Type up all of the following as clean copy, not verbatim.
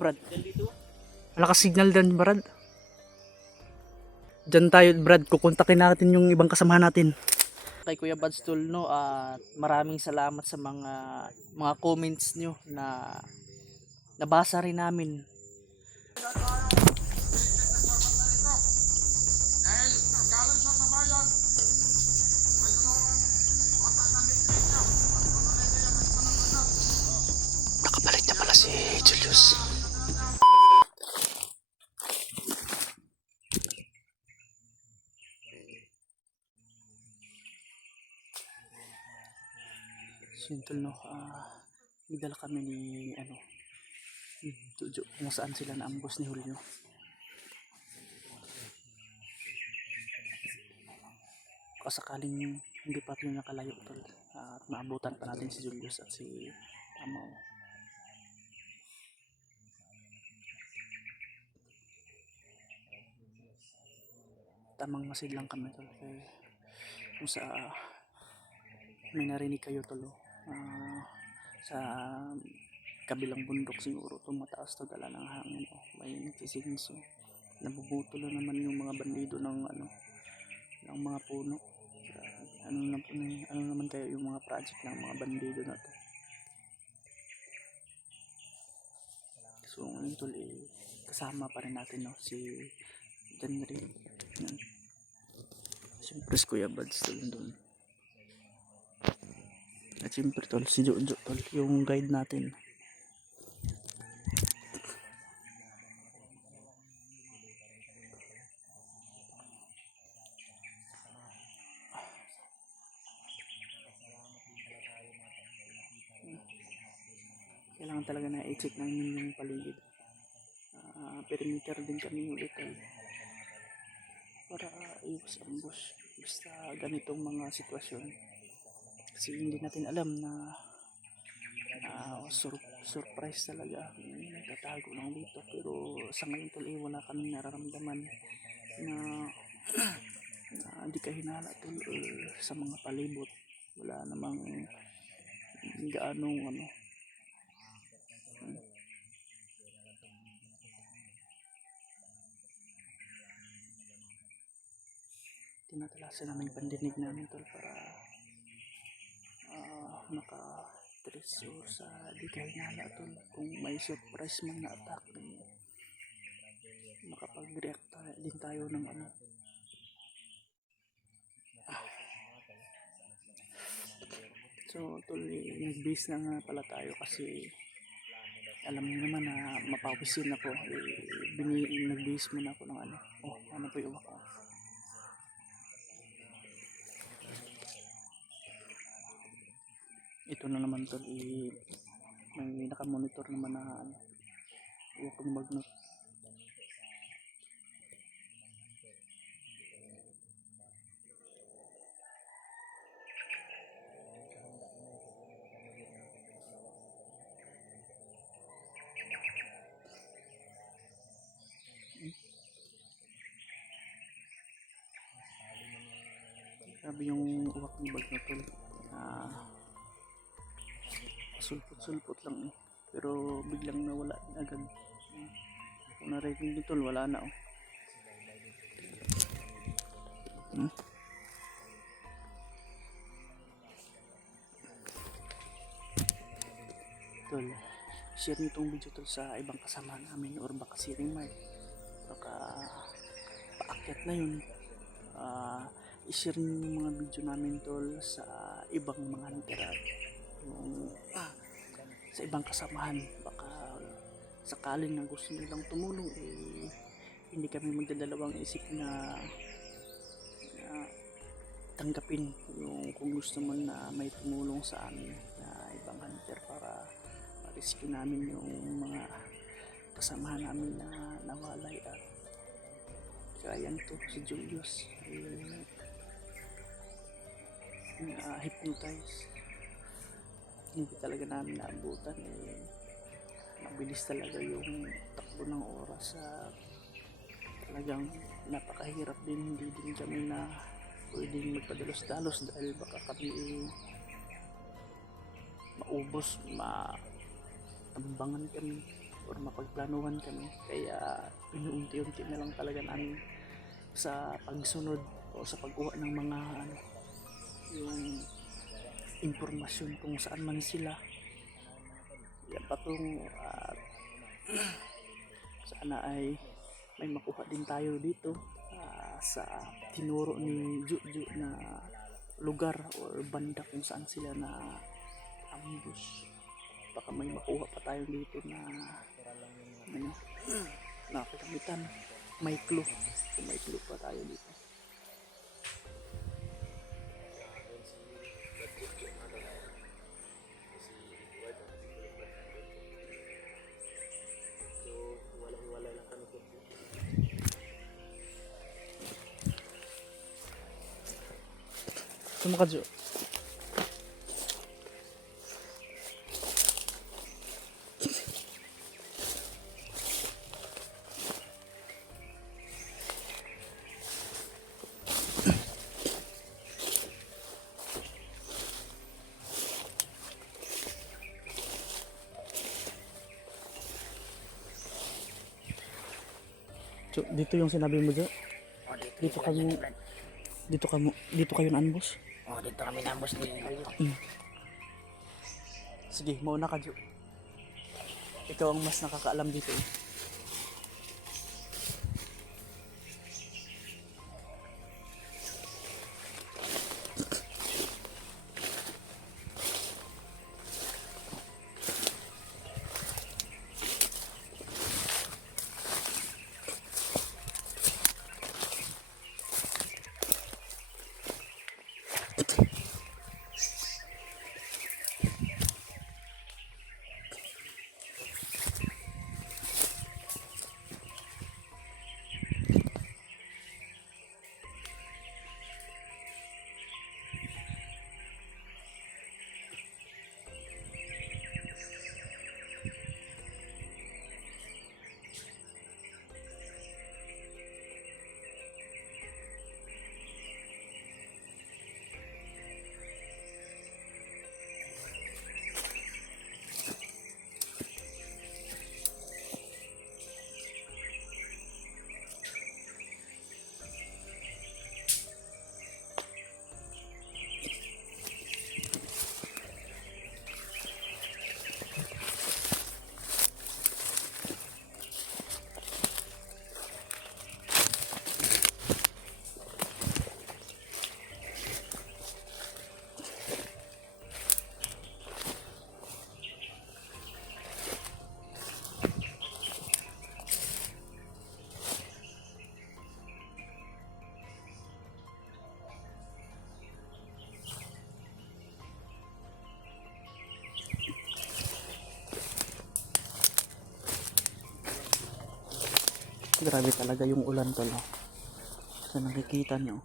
Brad. Wala ka signal dyan, Brad. Diyan tayo, Brad. Kukontakin natin yung ibang kasamahan natin. Kay Kuya Buds Tulno, at maraming salamat sa mga comments nyo na nabasa rin namin. Nakabalik na pala si Julius. Sintol, no, may dala kami ni Jojo kung saan sila naambos ni Julio. Kasakaling hindi pa rin nakalayo, tol, at maabutan pa natin si Julius at si Amaw. Tamang masid lang kami, tol, kaya kung sa may narinig kayo, tol, sa kabilang bundok siguro tumataas to dala ng hangin, may nagsisinso, nabubutol na naman yung mga bandido ng ng mga puno. Ano naman kaya yung mga project ng mga bandido na to. So ngayon, tol, kasama pa rin natin, no, si Denry, siyempre si Kuya Buds Tol doon. At siyempre, tol, si Jojo, tol, yung guide natin. Kailangan talaga na i-check namin yung paligid. Perimeter din kami ulit, tol, para iwas ambush basta ganitong mga sitwasyon, kasi hindi natin alam na surprise talaga may nagtatago lang dito. Pero sa ngayon, tol, wala kaming nararamdaman na hindi kahinala, tol, sa mga palibot. Wala namang gaanong tinatalasan namin pandinig namin, tol, para maka-trace or sa di kahinala, tol, kung may surprise man na attack, makapag-react din tayo ng So, tol, nag-base na nga pala tayo kasi alam niyo naman na mapawisin ako. Nag-base muna ako ng ano po yung ako. Ito na naman, tol, may nakamonitor naman na huwag kong magnot. Grabe yung uwak ni Bagnot, tol. Sulpot-sulpot lang, pero biglang nawala agad. Kung narinig nyo, tol, wala na, Tol, share nyo itong video, tol, sa ibang kasama namin, or baka si Rimar, baka paakyat na yun. I-share nyo yung mga video namin, tol, sa ibang mga hunter, sa ibang kasamahan. Baka sakaling na gusto nilang tumulong, hindi kami magdadalawang isip na tanggapin yung kung gusto mo na may tumulong sa amin na ibang hunter para ma-rescue namin yung mga kasamahan namin na nawalay. At kaya to si Julius, hypnotize, hindi talaga namin naabutan. Mabilis talaga yung takbo ng oras, talagang napakahirap din. Hindi din kami na pwedeng magpadalos-dalos dahil baka kami maubos, matambangan kami, or mapagplanuhan kami. Kaya inuunti-unti na lang talaga namin sa pagsunod o sa pagkuha ng mga yung impormasyon kung saan man sila. Yan patungo at sana ay may makuha din tayo dito sa tinuro ni Juju na lugar or banda kung saan sila na ambush. Baka may makuha pa tayo dito na na kagamitan, may clue, kung may clue pa tayo dito. Suma ka, Jo? Jo, dito yung sinabi mo, Jo? Dito kayo na-ambush? Dito kami na-ambush din kayo. Sige, mauna ka, Jo. Ikaw ang mas nakakaalam dito eh. Grabe talaga yung ulan, tol. Sa nakikita nyo.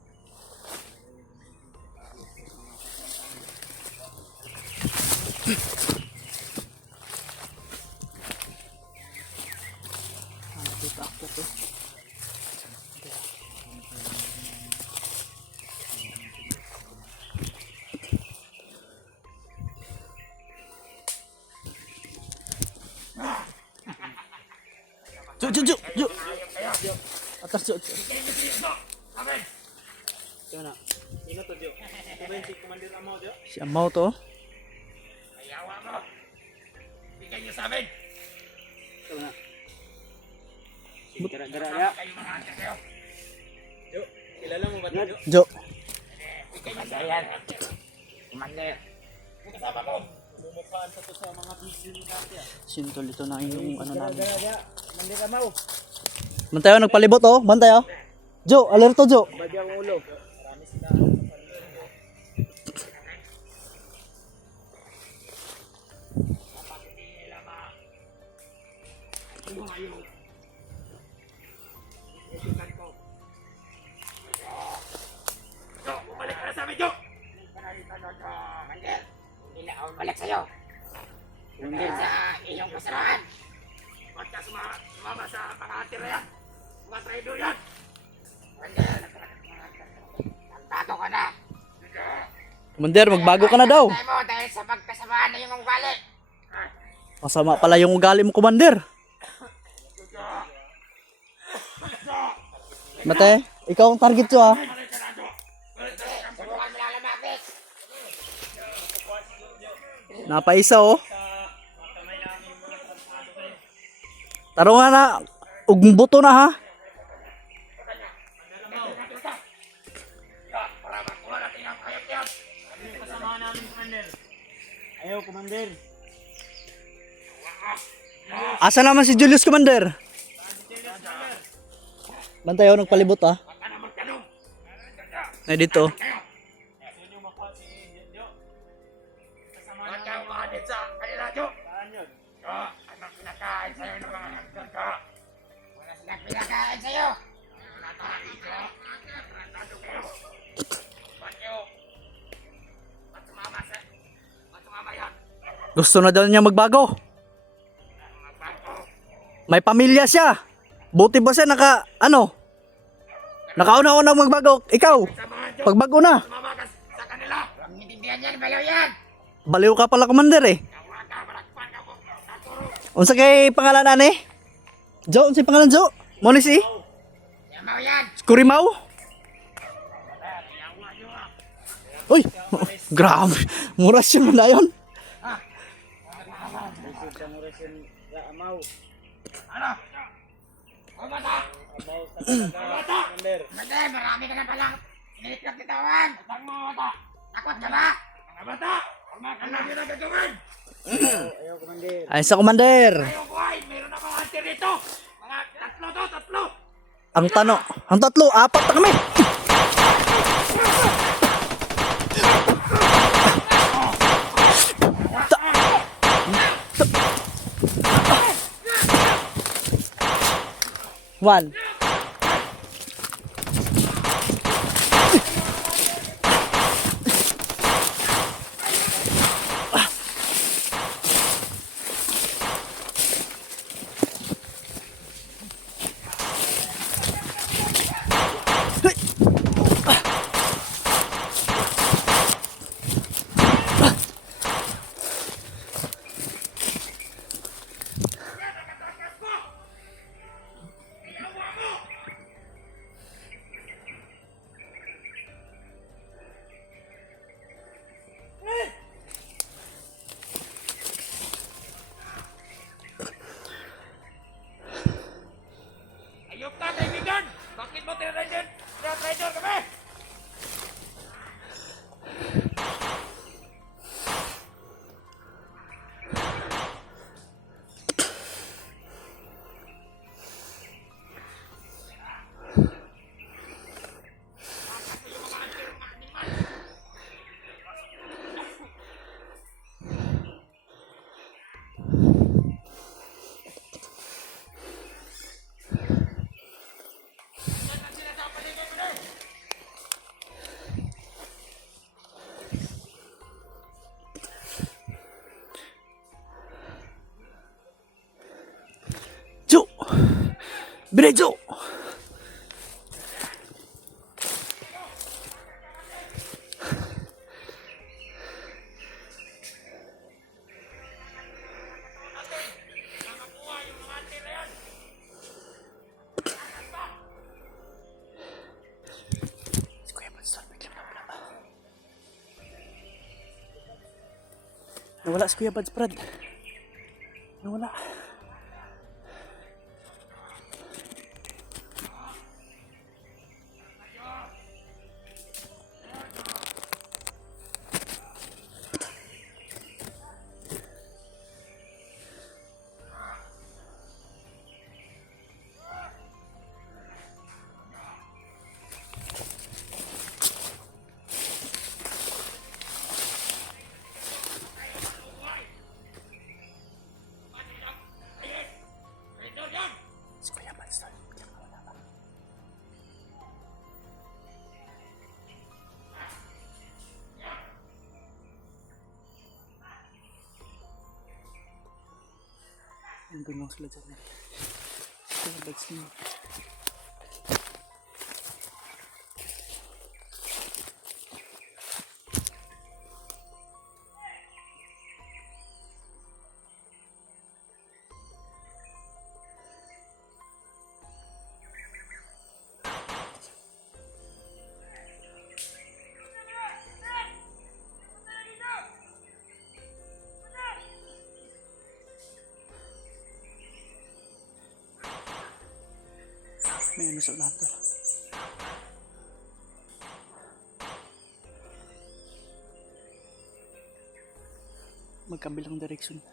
Nakikita ako to. Jo! Atas, Jo. Gimana? Ini tuh, Jo. Cobain si Komandir Amau, Jo. Si Amau to. Ayawa mo. Bigay niyo sa amin. Gimana? Gara-gara ya. Jo, kilala mo ba ito, Jo? Jo. Bigay niyo sa ayan. Komandir. Kasama ko. Lumukhaan sa to sa mga video ni Katya. Sintol, ito na yung ano namin. Komandir Amau. Bantay, nagpalibot oh. Bantay oh. Jo, alerto Jo. Bagyang ulo. Marami sila. Jo, bumalik ka na sa amin, Jo! Hindi na ako balik sa'yo. Hindi sa iyong kasalanan. Huwag ka sumama sa mga atira yan. Mga traidor yan. Nagtato ka na. Commander, magbago ka na daw. Tayo mo dahil sa pagkasamaan na yung ugali. Masama pala yung ugali mo, Commander. Mate, ikaw ang target ko ah. Subukan mo lang lumapit. Napaisa oh. Taro nga na, ugbuto na ha. Para makuha natin ang hayop yan. Kasama namin, Commander. Ayaw, Commander. Asa naman si Julius Commander? Bantay ako nagpalibot ah. Baka naman tanong. Na dito. Sino makuha si Jojo? Kasama Baka namin. umaadit sa kanila, Jo. Saan yun? Jo, anong pinakain sa'yo ng mga hanggang ka? Wala silang pinakain sa'yo. Wala tayo, Jo. Tratado kayo. Ba't kayo? Ba't sumama yan? Gusto na daw niya magbago. Mga bago. May pamilya siya. Buti ba siya nakauna-una magbago. Ikaw, Sa mga Jo, pagbago na. sumama ka sa kanila. Huwag intindihan yan, balaw yan. Baliw ka pala Commander eh. Tawa ka, malakpan ka ko. Taturo. Unsa kay pangalan ani? Jo, unsa pangalan Jo? Mo ni si Yamaw yan. Kurimaw? Yawa, Jo. Uy, grabe. Mura siya man dayon. Sa Morrison, Amaw. Ano? O bata? Amaw sa talaga, Commander. Hindi, marami ka na palang sinitrap bitawan. Batang mo, bata. Takot ka ba? Mga bata, kumakan na yun ang gagawin. Ayaw, Commander. Ay sa Commander. Ayaw buhay, meron na mga hunter dito. Mga tatlo. Ang tatlo, apat na kami. One. Ayop ka, kaibigan. Bakit mo tinrider kami? Jo. Bire Jo. Nawala si Kuya Buds, Brad. Nawala. Si Kuya Buds, tol. Biglang nawala pa. Nandun lang sila dyan. Kuya Buds niyo. May ano sa unahan tol. Magkabilang direksyon.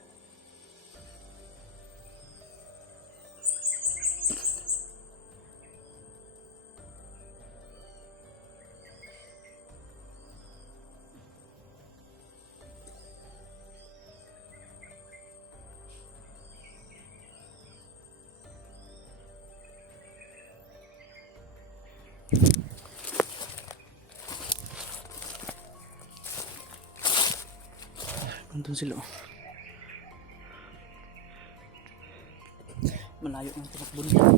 Nandun sila oh. Malayo ang tinakbo nila.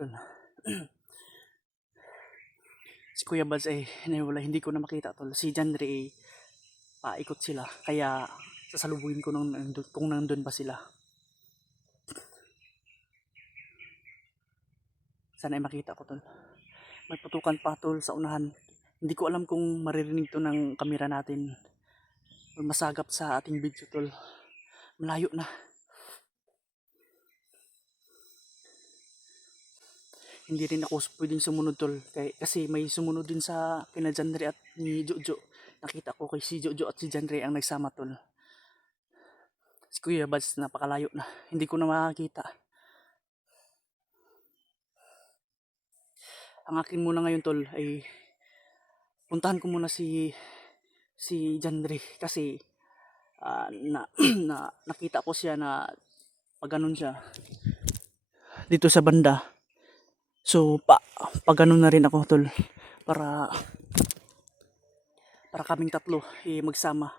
Tol. Si Kuya Baz ay nawala, hindi ko na makita tol. Si Jandre ay paikot sila. Kaya sasalubuhin ko kung nandun ba sila. Sana ay makita ko tol. May putukan pa tol sa unahan. Hindi ko alam kung maririnig to ng kamera natin. Masagap sa ating video tol. Malayo na. Hindi rin ako pwedeng sumunod tol. Kasi may sumunod din sa kina Jandre at ni Jojo. Nakita ko kay si Jojo at si Jandre ang nagsama tol. Si Kuya Baz napakalayo na. Hindi ko na makakita. Ang akin muna ngayon tol ay puntahan ko muna si Jandre kasi nakita ko siya na pag ganun siya dito sa banda. So pag ganun na rin ako tol para kaming tatlo magsama.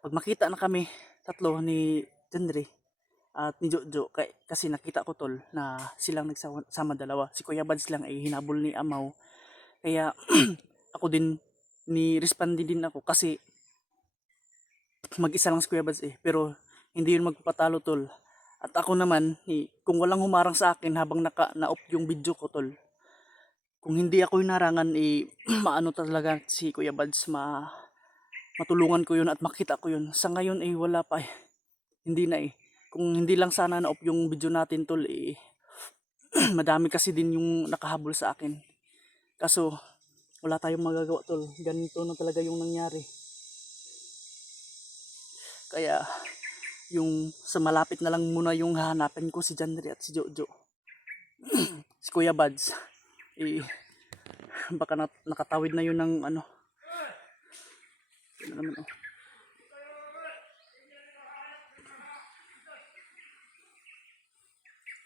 Pag makita na kami tatlo ni Jandre at ni Jojo kasi nakita ko tol na silang nagsama dalawa. Si Kuya Bads lang ay hinabol ni Amaw. Kaya ako din ni-respond din ako kasi mag-isa lang si Kuya Bads pero hindi yun magpapatalo tol. At ako naman kung walang humarang sa akin habang na-off yung video ko tol, kung hindi ako hinarangan maano talaga si Kuya Bads, matulungan ko yun at makita ko yun. Sa ngayon wala pa hindi na kung hindi lang sana na-off yung video natin tol madami kasi din yung nakahabol sa akin. Kaso wala tayong magagawa tol, ganito na talaga yung nangyari. Kaya yung sa malapit na lang muna yung hahanapin ko si Jandre at si Jojo. Si Kuya Bads baka nakatawid na yun ng ano. Ano naman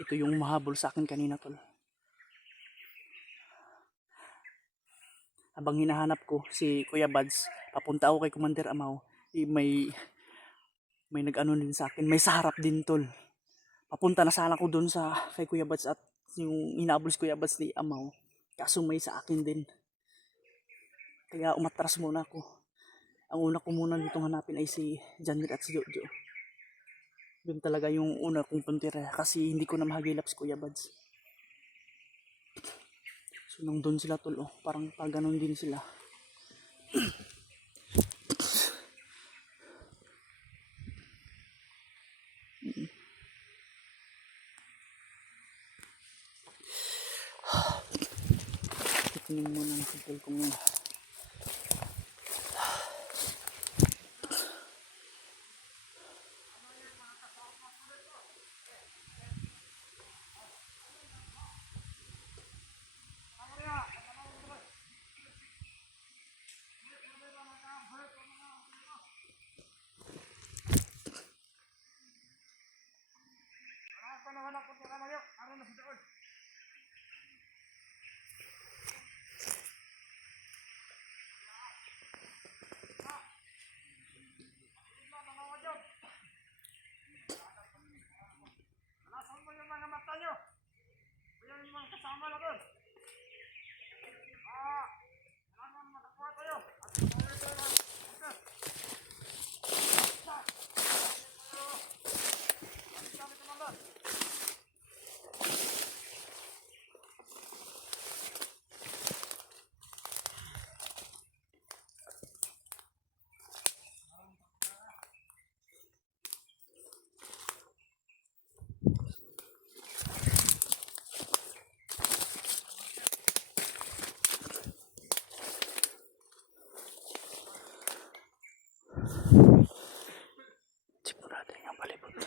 ito yung mahabol sa akin kanina tol. Habang hinahanap ko si Kuya Bads, papunta ako kay Commander Amaw, may nag-ano din sa akin, may sa harap din tol. Papunta na sana ko doon sa kay Kuya Bads at yung hinabol si Kuya Bads ni Amaw. Kaso may sa akin din. Kaya umatras muna ako. Ang una ko muna ditong hanapin ay si Jandre at si Jojo. Yun talaga yung una kong puntira kasi hindi ko na mahagilap si Kuya Bads. So nang doon sila tol parang pag ganun din sila. Tingnan muna natin tol kung Sigurado yung palibot.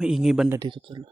May ingay banda dito tol.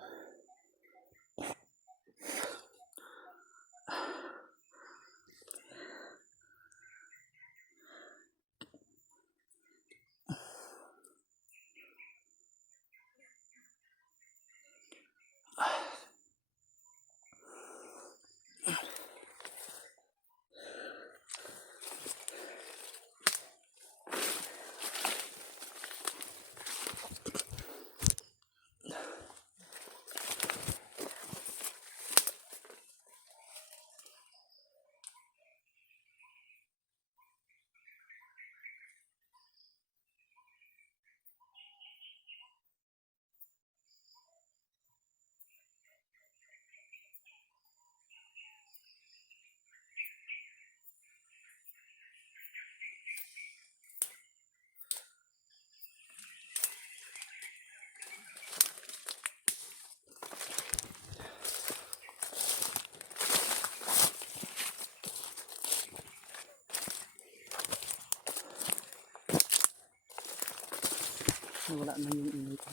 Wala na yung ingay ko.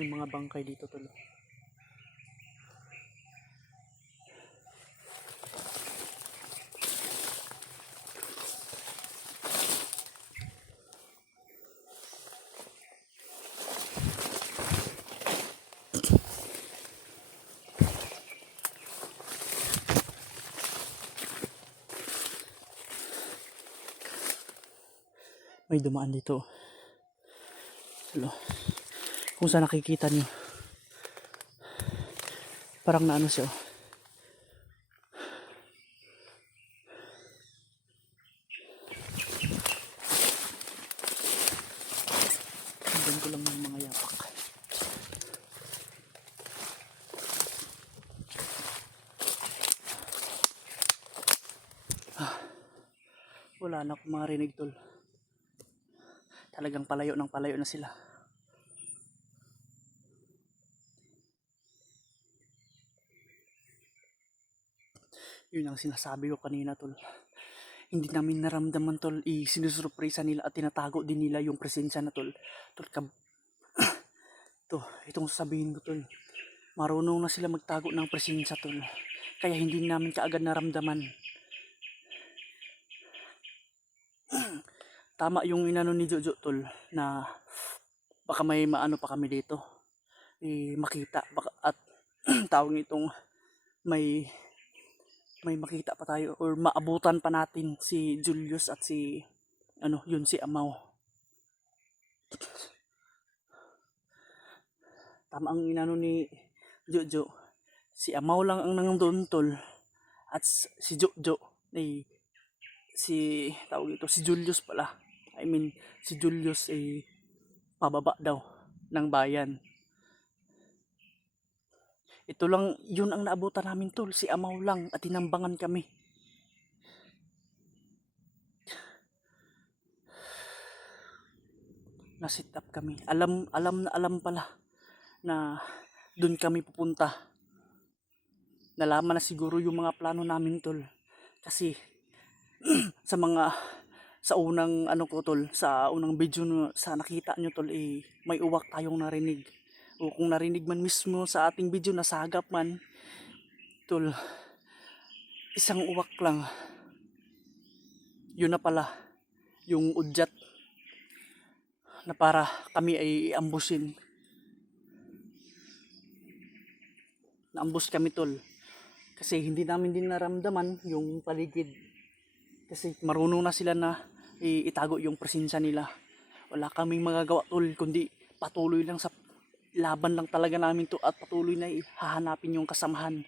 May mga bangkay dito tol. May dumaan dito. Hello. Kung saan nakikita nyo. Parang naano siya. Hanggang ko lang ng mga yapak. Wala na akong marinig tol. Talagang palayo na sila. Yun ang sinasabi ko kanina tol. Hindi namin naramdaman tol. Sinusurpresa nila at tinatago din nila yung presensya na tol. Tol, itong sasabihin ko tol. Marunong na sila magtago ng presensya tol. Kaya hindi namin kaagad naramdaman. Tama yung inano ni Jojo tol na baka may maano pa kami dito. Makita baka, at tawag nitong may makita pa tayo or maabutan pa natin si Julius at si si Amaw. Tama ang inano ni Jojo. Si Amaw lang ang nandoon tol at si Jojo si Julius pala. I mean si Julius pababa daw ng bayan. Ito lang, yun ang naabutan namin tol, si Amaw lang at tinambangan kami. Na-sit up kami. Alam pala na dun kami pupunta. Nalaman na siguro yung mga plano namin tol. Kasi sa unang sa unang video sa nakita nyo tol may uwak tayong narinig. O kung narinig man mismo sa ating video na sagap man tol, isang uwak lang. Yun na pala yung udyat na para kami ay ambusin. Naambus kami tol kasi hindi namin din naramdaman yung paligid kasi marunong na sila na itago yung presensya nila. Wala kaming magagawa tol kundi patuloy lang sa laban lang talaga namin to at patuloy na hahanapin yung kasamahan.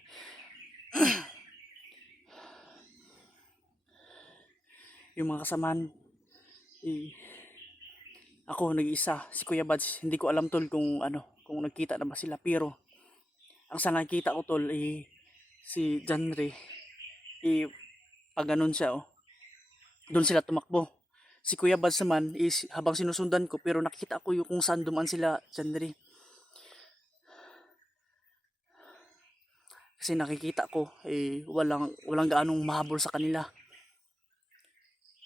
Yung mga kasamahan ako nag-isa, si Kuya Bads, hindi ko alam tol kung nagkita na ba sila, pero ang sa nakita ko tol si Janre pag ganun siya doon sila tumakbo. Si Kuya Bads naman habang sinusundan ko pero nakita ko yung kung saan dumaan sila Janre. Kasi nakikita ko walang gaanong mahabol sa kanila.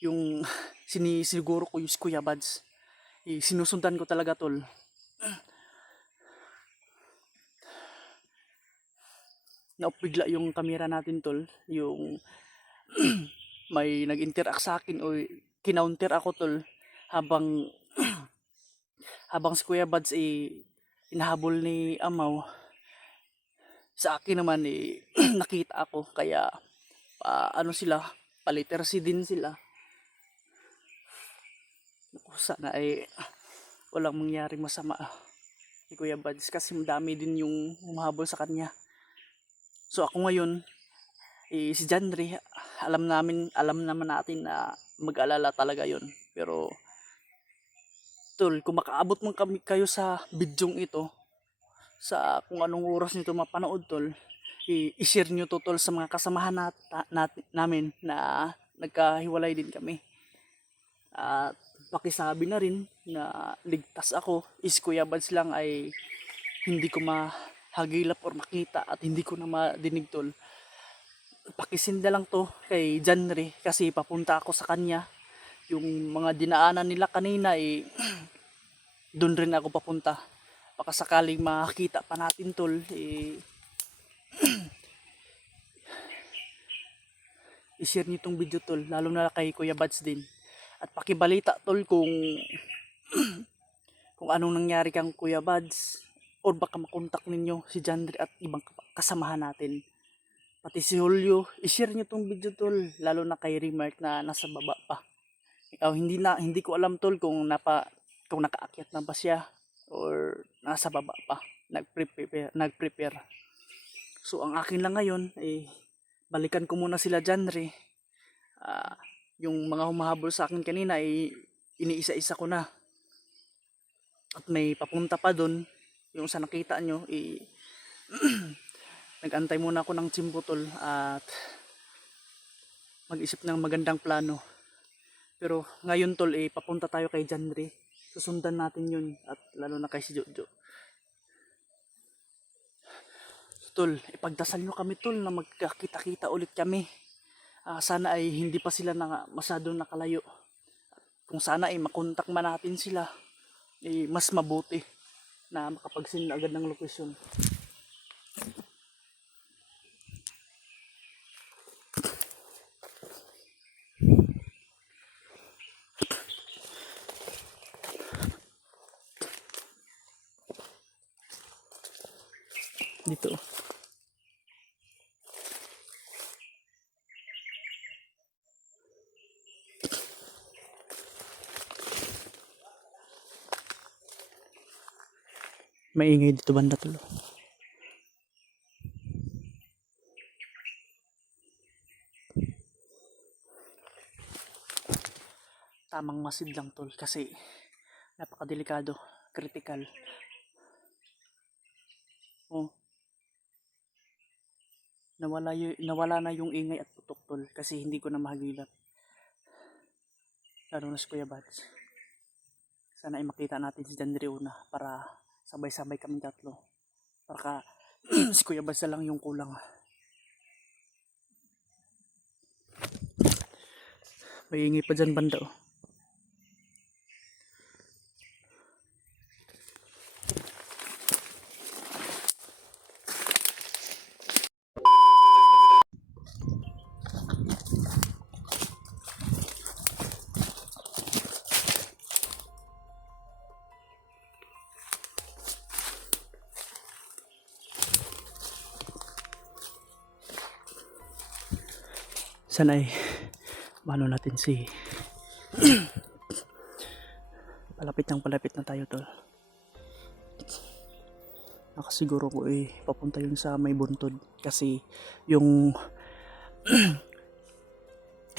Yung sinisiguro ko yung si Kuya Bads. Sinusundan ko talaga tol. Naupigla yung camera natin tol. Yung may nag-interact sa akin o kinounter ako tol habang si Kuya Bads inahabol ni Amaw. Sa akin naman nakita ako kaya sila palitersi din sila. Sana walang mangyaring masama ni Kuya Bads kasi madami din yung humahabol sa kanya. So ako ngayon si Janre, alam naman natin na mag-alala talaga yon. Pero tol, kung makaabot man kayo sa bidyong ito sa kung anong oras nito mapanood tol, i-share nyo to tol sa mga kasamahan namin na nagkahiwalay din kami. At pakisabi na rin na ligtas ako, is Kuya Bads lang ay hindi ko mahagilap or makita at hindi ko na madinig tol. Pakisinda lang to kay Janre kasi papunta ako sa kanya. Yung mga dinaanan nila kanina doon rin ako papunta. Baka sakaling makita pa natin tol i-share niyo tong video tol, lalo na kay Kuya Bads din. At pakibalita tol kung anong nangyari kang Kuya Bads or baka makontak ninyo si Janre at ibang kasamahan natin. Pati si Julio, i-share niyo tong video tol, lalo na kay Remark na nasa baba pa. Hindi ko alam tol kung nakaakyat na ba siya or nasa baba pa nagprepare. So ang akin lang ngayon balikan ko muna sila Janre. Yung mga humahabol sa akin kanina iniisa-isa ko na. At may papunta pa doon yung sa nakita nyo nag-antay muna ako ng tsimpo tol at mag-isip ng magandang plano. Pero ngayon tol papunta tayo kay Janre. Susundan natin yun at lalo na kay si Jojo. Tol, ipagdasal nyo kami tol na magkakita-kita ulit kami. Sana ay hindi pa sila masyadong nakalayo. Kung sana ay makontak man natin sila, mas mabuti na makapag-send agad ng location. Dito. Maingay dito banda tulo. Tamang masid lang tol kasi napakadelikado, critical. Oh. Nawala na yung ingay at putok tol kasi hindi ko na mahagilap. Lalo na si Kuya Bads. Sana ay makita natin si Janre una para sabay-sabay kami tatlo. Para si Kuya Bads na lang yung kulang. May ingay pa dyan banda oh. Sana ay mano natin si palapit na tayo tol. Nakasiguro ko papunta yun sa may buntod kasi yung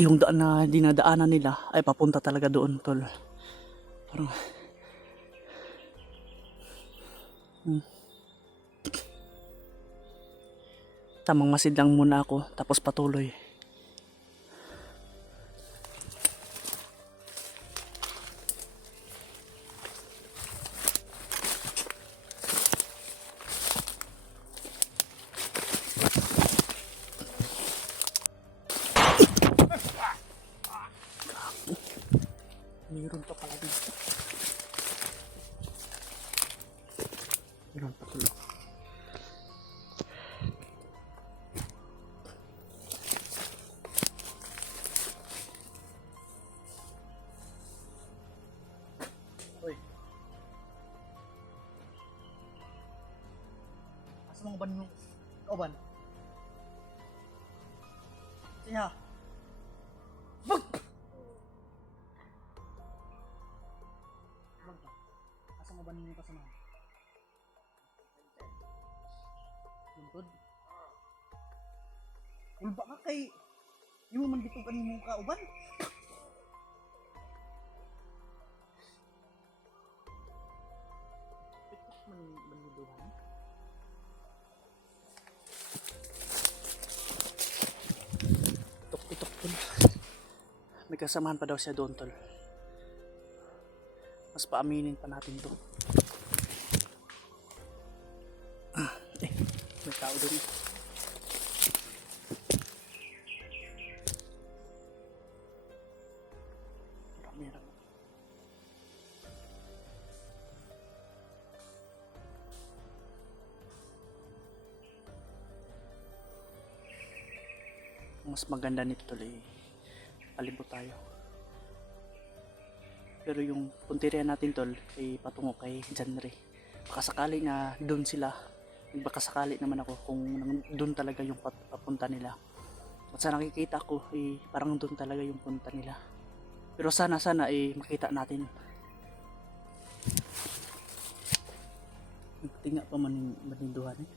yung daan na dinadaanan nila ay papunta talaga doon tol. Parang tamang masid lang muna ako tapos patuloy. Meron pa pala dito. Meron pa tuloy. Uy. Asa mga ban mo? Kauban? Siya. Bug! Asa mo ba ninyo kasama? Buntod? Ulba ka kay yung man dito kanimo ka uban? Pitok man maniduhan. Pitok tol. May kasamahan pa daw siya doon tol. Mas paaminin pa natin to. May tao doon. Meron. Mas maganda nito tuloy. Palibot tayo. Pero yung punteriya natin tol ay patungo kay Janre. Baka sakali nga doon sila. Baka sakali naman ako kung doon talaga yung papunta nila. At sa nakikita ko parang doon talaga yung punta nila. Pero sana makita natin. Nagtinga pa man yung maninduhan eh.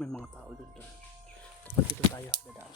May mga tao doon. Dapat dito tayo dadaan.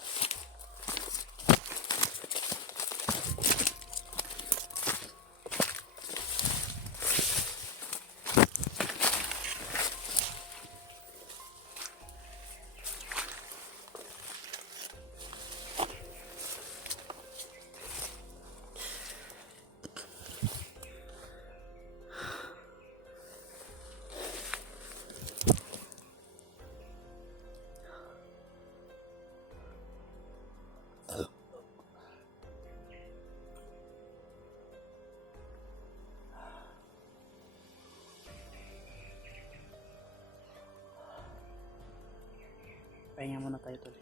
Pahinga muna tayo tol.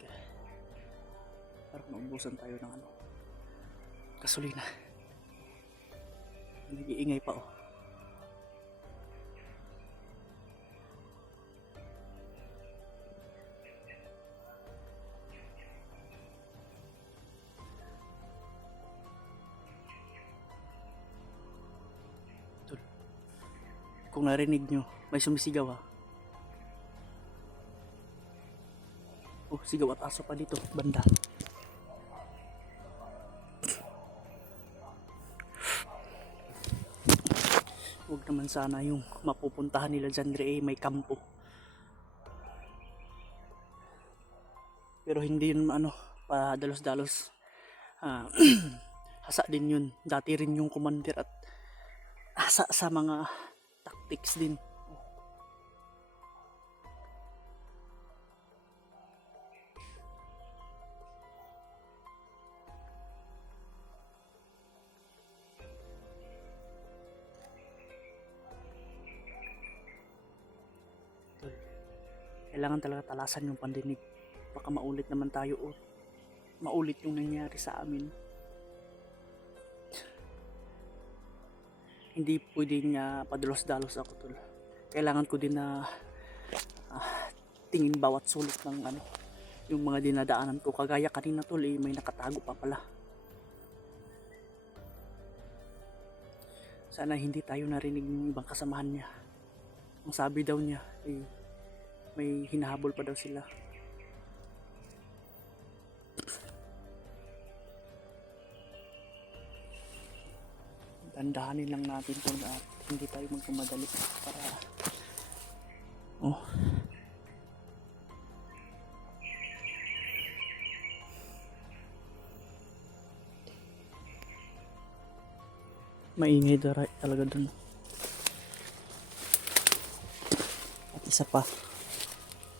Para maubusan tayo ng gasolina. Nag-iingay pa oh. Tol, kung narinig nyo, may sumisigaw ha. Oh, sigaw at aso pa dito, banda. Huwag naman sana yung mapupuntahan nila dyan may kampo. Pero hindi yun padalos-dalos. Hasa din yun. Dati rin yung commander at hasa sa mga tactics din. Kailangan talaga talasan yung pandinig. Baka maulit naman tayo o maulit yung nangyari sa amin. Hindi pwedeng padalos-dalos ako tol. Kailangan ko din na tingin bawat sulok ng yung mga dinadaanan ko. Kagaya kanina tol may nakatago pa pala. Sana hindi tayo narinig ng ibang kasamahan niya. Ang sabi daw niya may hinahabol pa daw sila. Dandahanin lang natin kung hindi tayo magkamadali para maingay talaga dun. At isa pa,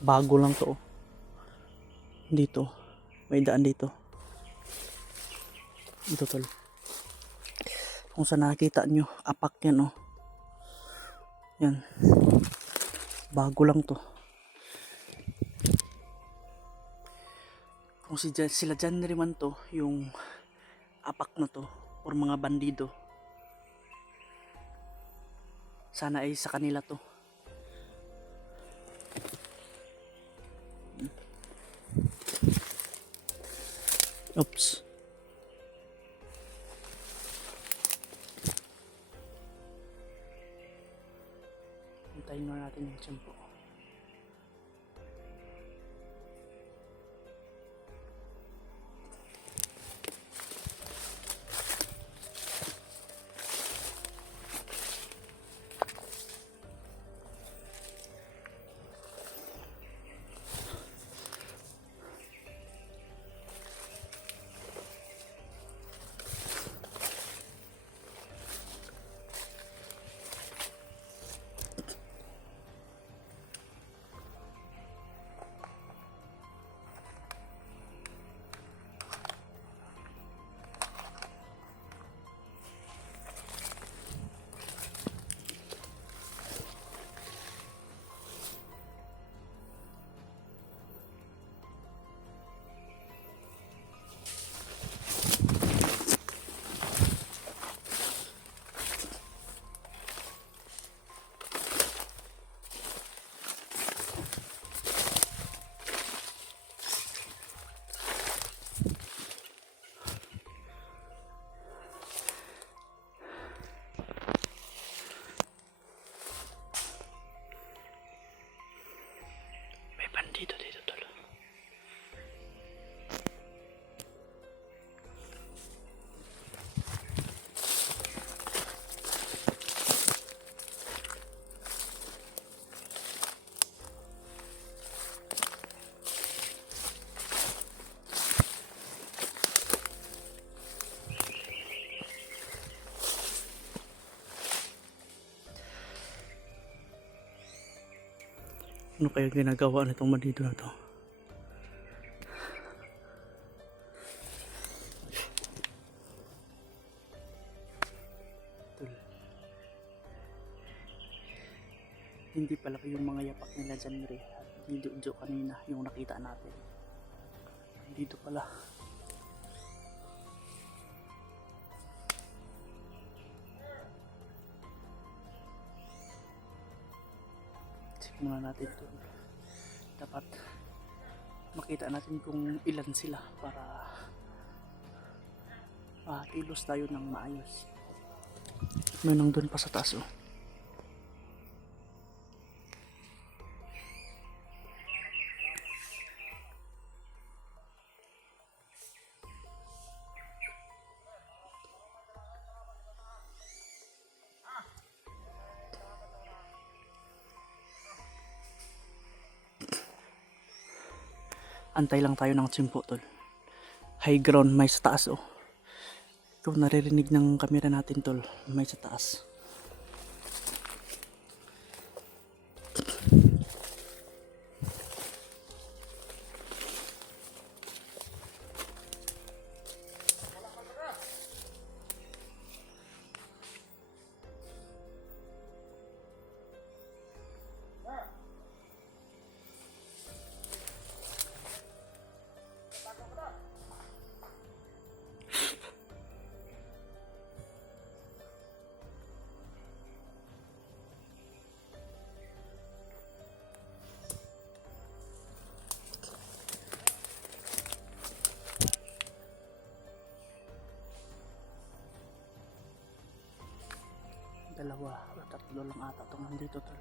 bago lang to dito, may daan dito tol. Kung saan nakikita nyo, apak yan yan, bago lang to. Kung sila dyan naman to, yung apak na to or mga bandido, sana ay sa kanila to. Oops. Hintayin na natin yung tiyempo. Ano kaya ginagawa nitong bandido na to? Tol. Hindi pala yung mga yapak nila dyan, Re. At video kanina yung nakita natin. Dito pala. Check muna natin ito. Dapat makita natin kung ilan sila para ilos tayo ng maayos. May nandun pa sa taas, oh. Antay lang tayo ng tsimpo, tol. High ground, may sa taas, oh. Kung naririnig ng kamera natin, tol, may sa taas. Dalawa o tatlo lang ata itong nandito, tol.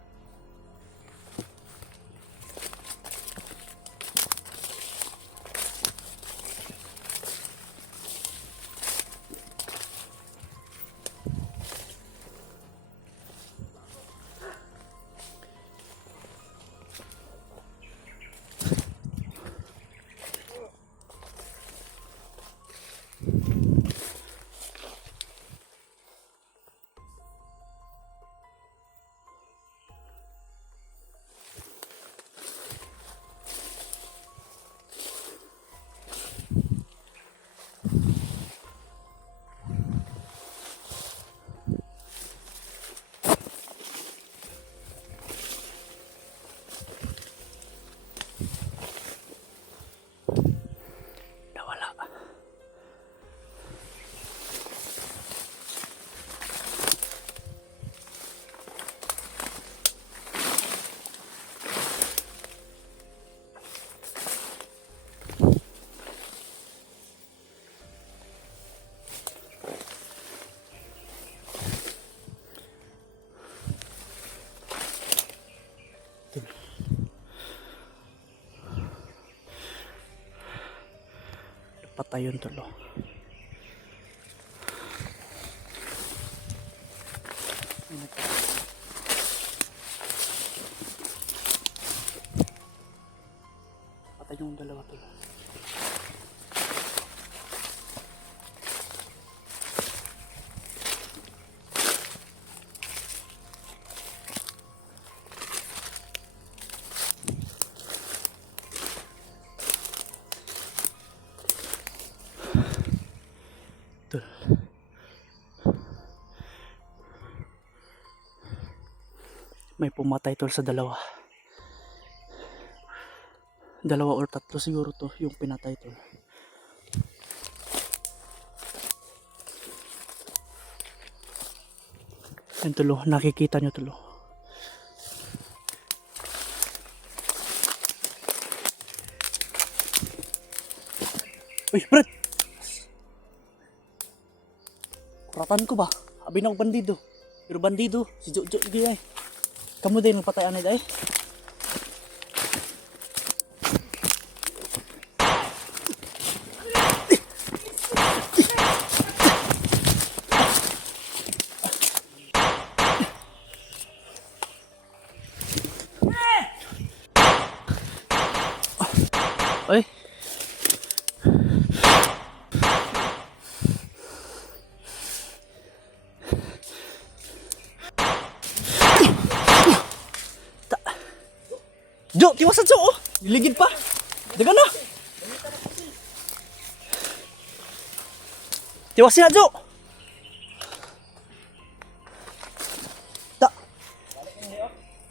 Nawala. Patay yun, tol, oh. Patay yung dalawa, tol. Tol. May pumatay, tol, sa dalawa. Dalawa or tatlo siguro to yung pinatay, tol. Yan, tol, oh. Nakikita nyo, tol, oh. Uy, Brad! Kuratan ko ba? Abi na ako bandido. Pero bandido, si Jojo gaya. Kamu din nagpatay anay day. Oy. Jo, tiwasan Jo, oh. Ligid pa. Dagan na. Tiwasin na Jo. Ta.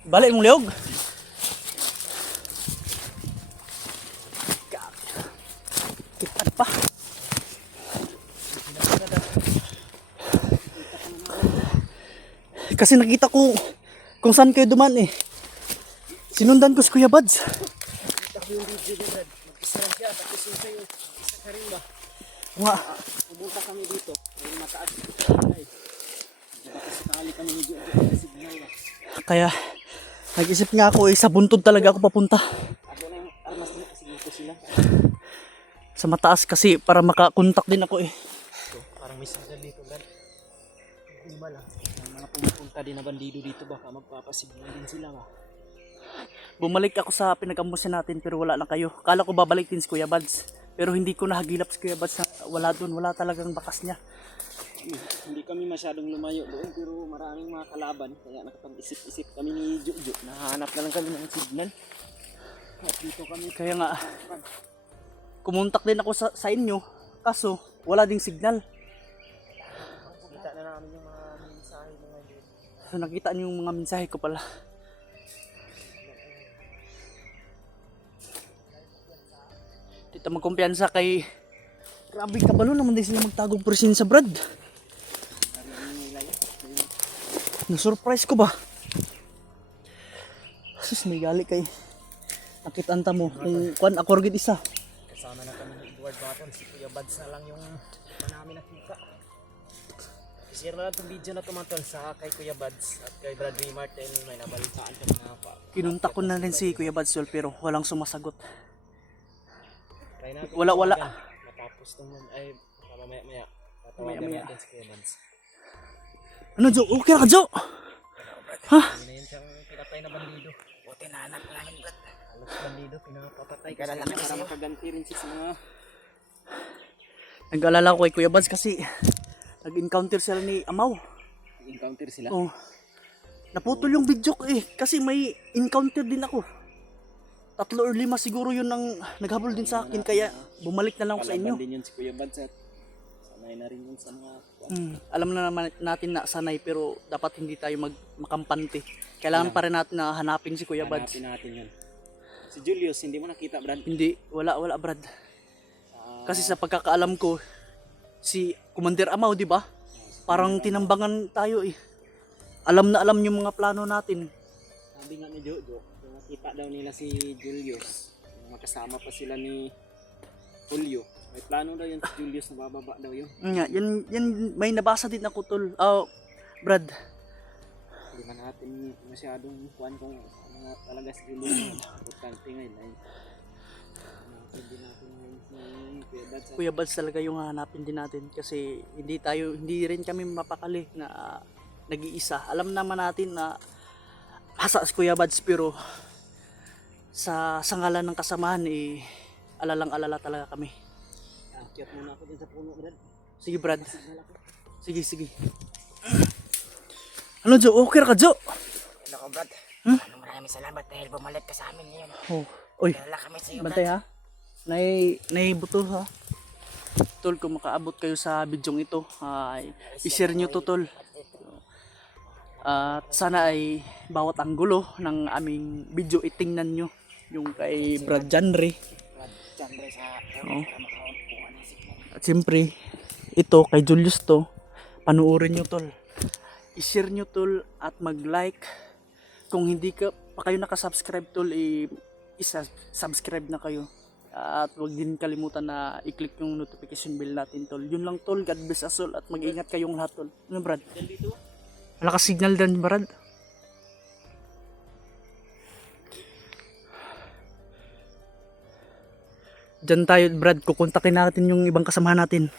Balik mong liog. Kita pa. Kasi nakita ko kung saan kayo duman eh. Sinundan ko si Kuya Buds. Kita ko yung video ni Brad. Mag-isa lang siya, tapos yung sa'yo, isa ka rin ba? Nga, Pumunta kami dito, yung mataas. Ay, baka sakali kami ni Jojo na signal ba? kaya nag-isip nga ako eh, sa buntod talaga ako papunta. Ako na yung armas na, sige ko sila. Sa mataas kasi para makakontak din ako eh. So, parang may signal dito, Brad. Lima lang. Ang mga pumupunta din na bandido dito, baka magpapasignal din sila ba? Bumalik ako sa pinag-ambusan natin pero wala na kayo. Kala ko babalik din si Kuya Buds. Pero hindi ko nahagilap si Kuya Buds. Wala doon, wala talagang bakas niya. Hindi kami masyadong lumayo doon, pero maraming mga kalaban. Kaya nakapag-isip-isip kami ni Jojo. Nahanap na lang kami ng signal. At dito kami. Kaya nga, kumontak din ako sa inyo. Kaso, wala ding signal. Kita na namin yung mga mensahe mo ngayon. So, nakita niyo yung mga mensahe ko pala. Tita magkumpiyansa kay... Grabe kabalo naman din sila magtagong presensya, Brad. Na-surprise ko ba? Sus, may gali kay... Nakitanta mo. Kung kuan ako rin isa. Kasama na kami ni Edward Baton. Si Kuya Buds na lang yung namin nakita. I-share na lang itong video na tumatol sa kay Kuya Buds at kay Bradley Martin. May nabalitaan kami na pa. Kinunta ko na rin si Kuya Buds pero walang sumasagot. Try natin. Wala. Matapos itong ay mamaya-maya. Mamaya-maya. Tatawagan natin si Kuya Buds. Ano, Jo? Okay na ka, Jo? Ha? Hindi na yun siyang pinatay na bandido. Buti na anak namin, Brad. Halos bandido, pinapapatay. Kaya lang para makaganti rin siya sa mga... Nag-alala ko kay Kuya Buds kasi nag-encounter sila ni Amaw. Encounter sila. Oh. Naputol yung video ko eh kasi may encounter din ako. 3 or 5 siguro yun ang naghabol din sa akin kaya bumalik na lang ako sa inyo. Palaban din yun si Kuya Buds at sanay na rin yun sa mga... Alam na naman natin na sanay pero dapat hindi tayo makampante. Kailangan pa rin natin na hanapin si Kuya Buds. Hanapin natin yun. Si Julius, hindi mo nakita, Brad? Hindi, wala Brad. Kasi sa pagkakaalam ko, si Commander Amaw, di ba? Parang tinambangan tayo eh. Alam na alam yung mga plano natin. Sabi nga ni Jojo, kung nakita daw nila si Julius, makasama pa sila ni Julio. May plano daw yun si Julius na bababa daw yun. Nga, yan may nabasa din ako tol. Brad. Hindi man natin masyadong kuhan kung ano nga talaga si Julius. Importante ngayon ay hindi natin si Kuya Buds. Kuya Buds talaga yung hahanapin din natin kasi hindi rin kami mapakali na nag-iisa. Alam naman natin na hasa si Kuya Buds pero sa ngalan ng kasamahan eh alalang-alala talaga kami. Akyat muna ako din sa puno, Brad. Sige Brad. Signal ako. Sige. Ano Jo? Okay ka Jo? Hello ko, Brad. Maraming salamat dahil bumalik ka sa amin ngayon. Oh. Oy, Dala kami sa iyo, bantay ha. Naibuto ha. Tol, kung makaabot kayo sa bidyong ito, i-share nyo to tol. At sana ay bawat anggulo ng aming video itingnan nyo. Yung kay Brad Janre. Brad, dyan rin sa... Oh. Para makakuha ng signal. At siyempre, ito kay Julius to. Panuorin nyo tol. I-share nyo tol at mag-like. Kung hindi ka pa kayo nakasubscribe tol, isa-subscribe na kayo. At huwag din kalimutan na i-click yung notification bell natin tol. Yun lang tol. God bless us all at mag-ingat kayong lahat tol. Ano Brad? Wala ka signal din Brad? Diyan tayo Brad. Kukontakin natin yung ibang kasamahan natin.